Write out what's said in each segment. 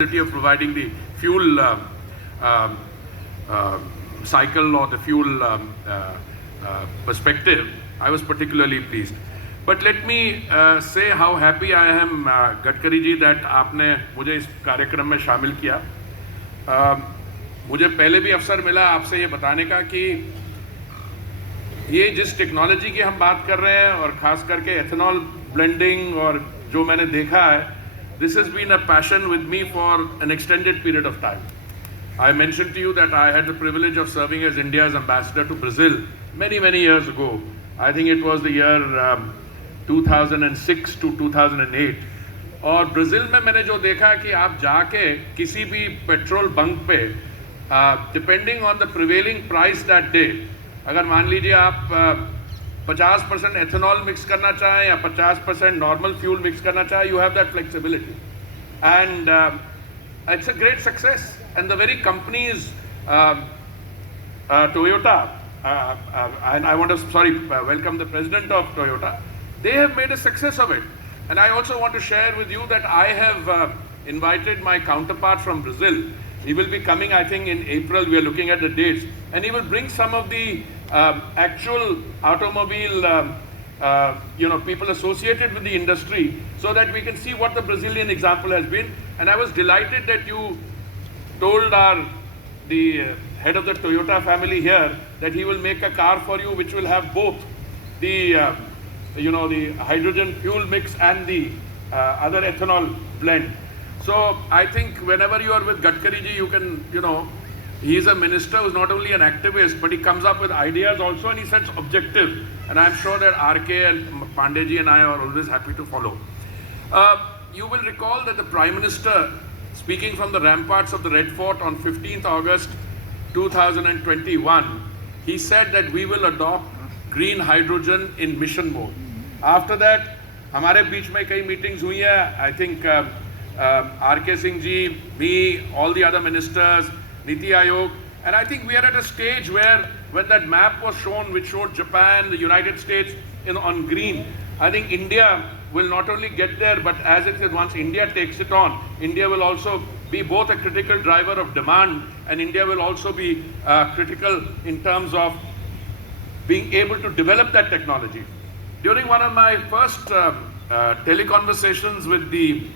of providing the fuel cycle or the fuel perspective, I was particularly pleased. But let me say how happy I am, Gadkari ji, that आपने मुझे इस कार्यक्रम में शामिल किया. मुझे पहले भी अवसर मिला आपसे ये बताने का कि ये जिस टेक्नोलॉजी की हम बात कर रहे हैं और ख़ास करके एथेनॉल ब्लेंडिंग और जो मैंने देखा है, this has been a passion with me for an extended period of time. I mentioned to you that I had the privilege of serving as India's ambassador to Brazil many years ago. I think it was the year 2006 to 2008. और Brazil में मैंने जो देखा कि आप जाके किसी भी पेट्रोल बंक पे depending on the prevailing price that day, अगर मान लीजिए आप 50% एथेनॉल मिक्स करना चाहें या 50% नॉर्मल फ्यूल मिक्स करना चाहें, you have that flexibility and it's a great success. And the very companies Toyota, and I want to welcome the president of Toyota. They have made a success of it. And I also want to share with you that I have invited my counterpart from Brazil. He will be coming, I think, in April. We are looking at the dates. And he will bring some of the actual automobile people associated with the industry so that we can see what the Brazilian example has been. And I was delighted that you told the head of the Toyota family here that he will make a car for you which will have both the the hydrogen fuel mix and the other ethanol blend. So I think whenever you are with Gadkari ji, you can, he is a minister who's not only an activist, but he comes up with ideas also and he sets objectives. And I'm sure that RK and Pandey ji and I are always happy to follow. You will recall that the Prime Minister, speaking from the ramparts of the Red Fort on 15th August 2021, he said that we will adopt green hydrogen in mission mode. After that, हमारे बीच में कई meetings हुई है. I think RK Singh ji, me, all the other ministers, Niti Aayog, and I think we are at a stage where when that map was shown, which showed Japan, the United States on green, I think India will not only get there, but as it is, once India takes it on, India will also be both a critical driver of demand, and India will also be critical in terms of being able to develop that technology. During one of my first teleconversations with the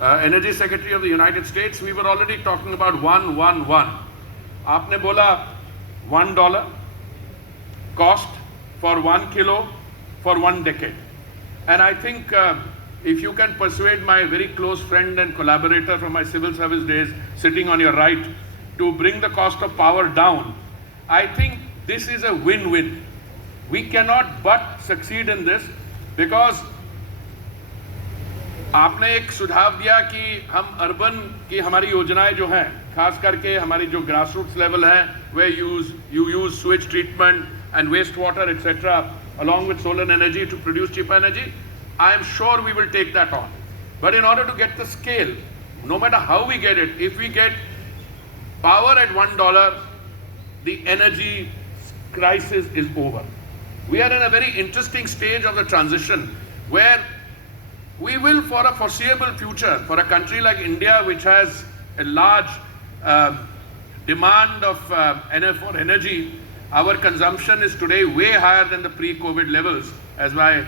Energy Secretary of the United States, we were already talking about 111. आपने बोला $1 cost for 1 kilo for 1 decade. And I think if you can persuade my very close friend and collaborator from my civil service days, sitting on your right, to bring the cost of power down, I think this is a win-win. We cannot but succeed in this because आपने एक सुझाव दिया कि हम urban की हमारी योजनाएं जो हैं, खास करके हमारी जो ग्रास रूट्स लेवल है, where you use sewage treatment and wastewater etc. along with solar energy to produce cheaper energy, I am sure we will take that on. But in order to get the scale, no matter how we get it, if we get power at $1, the energy crisis is over. We are in a very interesting stage of the transition where we will, for a foreseeable future, for a country like India, which has a large demand of for energy, our consumption is today way higher than the pre-COVID levels, as my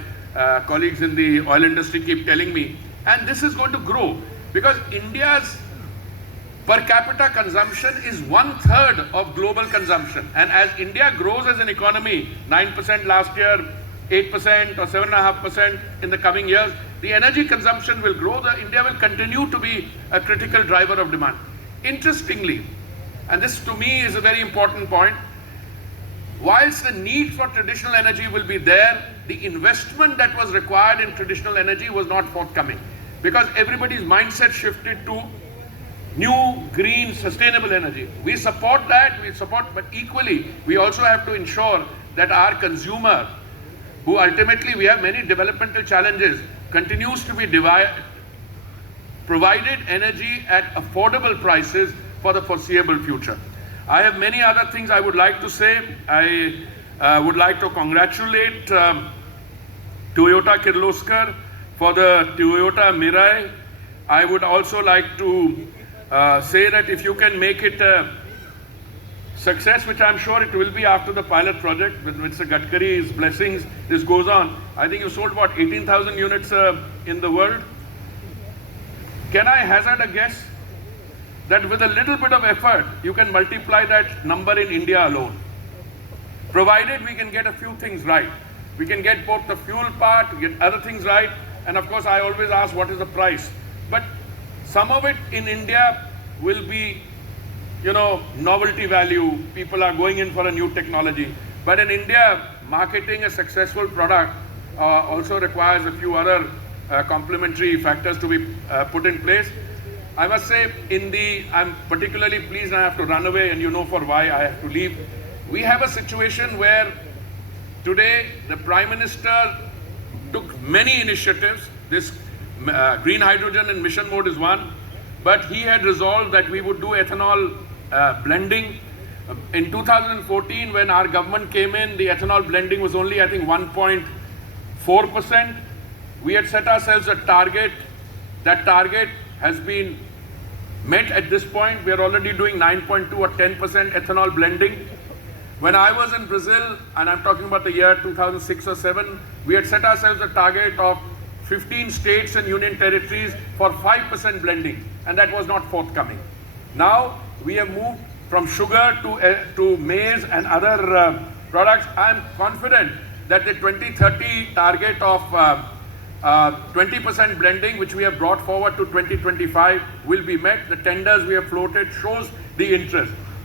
colleagues in the oil industry keep telling me. And this is going to grow because India's per capita consumption is 1/3 of global consumption. And as India grows as an economy, 9% last year, 8% or 7.5% in the coming years, the energy consumption will grow. India will continue to be a critical driver of demand. Interestingly, and this to me is a very important point, whilst the need for traditional energy will be there, the investment that was required in traditional energy was not forthcoming because everybody's mindset shifted to new, green, sustainable energy. We support that, but equally, we also have to ensure that our consumer, who ultimately we have many developmental challenges, continues to be provided energy at affordable prices for the foreseeable future. I have many other things I would like to say. I would like to congratulate Toyota Kirloskar for the Toyota Mirai. I would also like to say that if you can make it a success, which I'm sure it will be after the pilot project, with Mr. Gadkari's blessings, this goes on. I think you sold, what, 18,000 units in the world? Can I hazard a guess that with a little bit of effort, you can multiply that number in India alone? Provided we can get a few things right. We can get both the fuel part, get other things right, and of course I always ask what is the price. But some of it in India will be, you know, novelty value. People are going in for a new technology. But in India, marketing a successful product also requires a few other complementary factors to be put in place. I must say, I'm particularly pleased, I have to run away, and you know for why I have to leave. We have a situation where today the Prime Minister took many initiatives. This green hydrogen in mission mode is one, but he had resolved that we would do ethanol blending. In 2014, when our government came in, the ethanol blending was only, I think, 1.4%. We had set ourselves a target. That target has been met at this point. We are already doing 9.2 or 10% ethanol blending. When I was in Brazil, and I'm talking about the year 2006 or 7, we had set ourselves a target of 15 states and union territories for 5% blending, and that was not forthcoming. Now we have moved from sugar to maize and other products. I'm confident that the 2030 target of 20% blending, which we have brought forward to 2025, will be met. The tenders we have floated shows the interest.